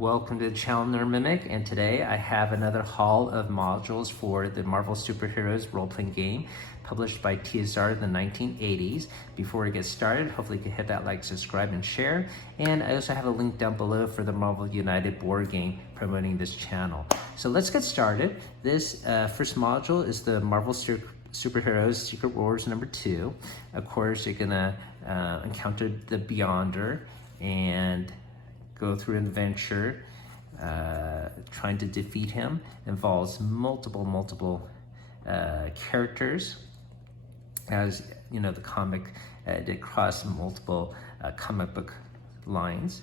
Welcome to the channel Mimic, and today I have another haul of modules for the Marvel Superheroes role-playing game published by TSR in the 1980s. Before we get started, hopefully you can hit that like, subscribe, and share. And I also have a link down below for the Marvel United board game promoting this channel. So let's get started. This first module is the Marvel Superheroes Secret Wars #2. Of course, you're gonna encounter the Beyonder and go through an adventure trying to defeat him. Involves multiple characters. As you know, the comic did cross multiple comic book lines,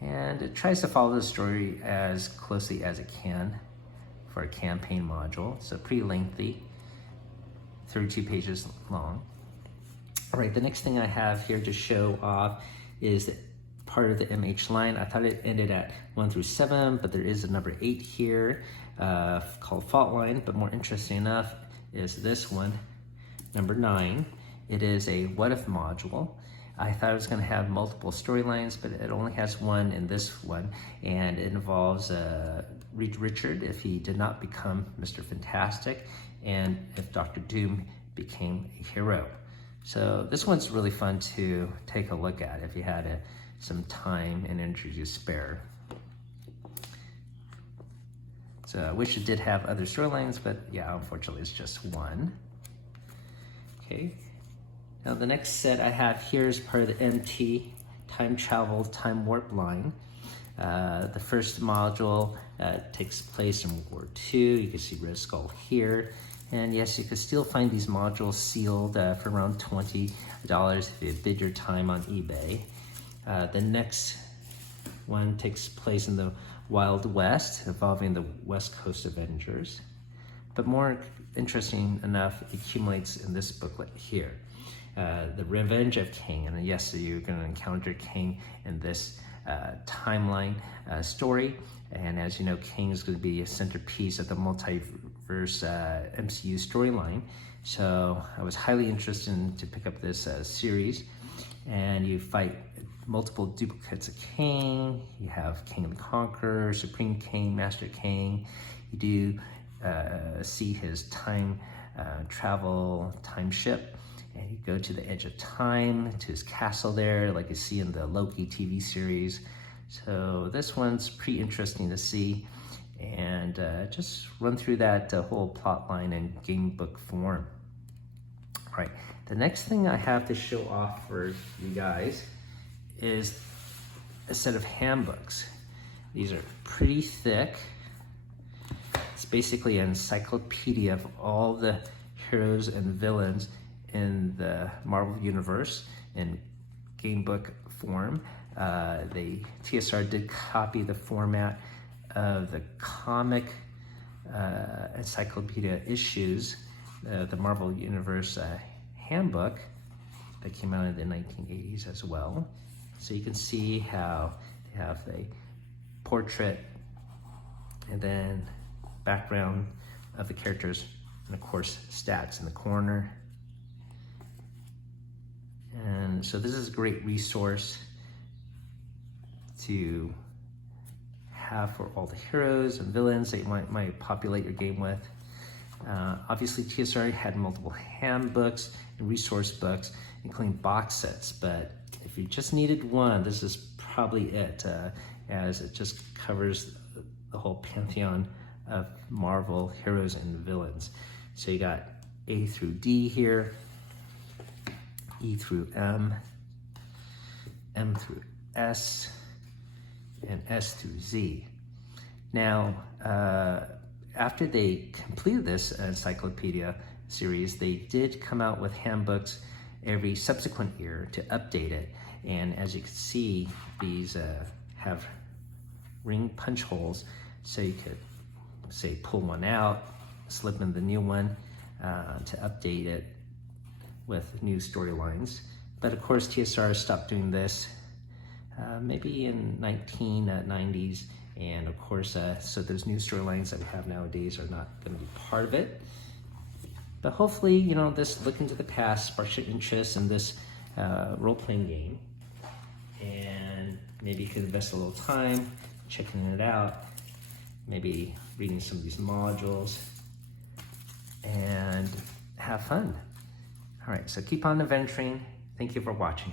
and it tries to follow the story as closely as it can for a campaign module. So pretty lengthy, 32 pages long. All right, the next thing I have here to show off is part of the MH line. I thought it ended at 1 through 7, but there is a number 8 here called Faultline. But more interesting enough is this one, number 9. It is a what if module. I thought it was going to have multiple storylines, but it only has one in this one, and it involves Reed Richard if he did not become Mr. Fantastic, and if Dr. Doom became a hero. So this one's really fun to take a look at if you had some time and energy to spare. So I wish it did have other storylines, but yeah, unfortunately it's just one. Okay, now the next set I have here is part of the MT, Time Travel, Time Warp line. The first module takes place in World War II. You can see Red Skull here. And yes, you can still find these modules sealed for around $20 if you bid your time on eBay. The next one takes place in the Wild West, involving the West Coast Avengers. But more interesting enough, it accumulates in this booklet here. The Revenge of King, and yes, you're going to encounter King in this timeline story. And as you know, King is going to be a centerpiece of the multiverse MCU storyline. So I was highly interested to pick up this series. And you fight multiple duplicates of King. You have King and the Conqueror, Supreme King, Master King. You do see his time travel time ship, and you go to the edge of time, to his castle there, like you see in the Loki TV series. So this one's pretty interesting to see, and just run through that whole plot line in game book form. All right, the next thing I have to show off for you guys is a set of handbooks. These are pretty thick. It's basically an encyclopedia of all the heroes and villains in the Marvel Universe in game book form. The TSR did copy the format of the comic encyclopedia issues, the Marvel Universe handbook that came out in the 1980s as well. So you can see how they have a portrait and then background of the characters, and of course stats in the corner. And so this is a great resource to have for all the heroes and villains that you might populate your game with. Obviously TSR had multiple handbooks and resource books, including box sets, but if you just needed one, this is probably it, as it just covers the whole pantheon of Marvel heroes and villains. So you got A through D here, E through M, M through S, and S through Z. Now, after they completed this encyclopedia series, they did come out with handbooks every subsequent year to update it. And as you can see, these have ring punch holes, so you could, say, pull one out, slip in the new one to update it with new storylines. But of course, TSR stopped doing this maybe in 1990s, and of course, so those new storylines that we have nowadays are not going to be part of it. But hopefully, you know, this look into the past sparks your interest in this role-playing game. And maybe you could invest a little time checking it out, maybe reading some of these modules, and have fun. All right, so keep on adventuring. Thank you for watching.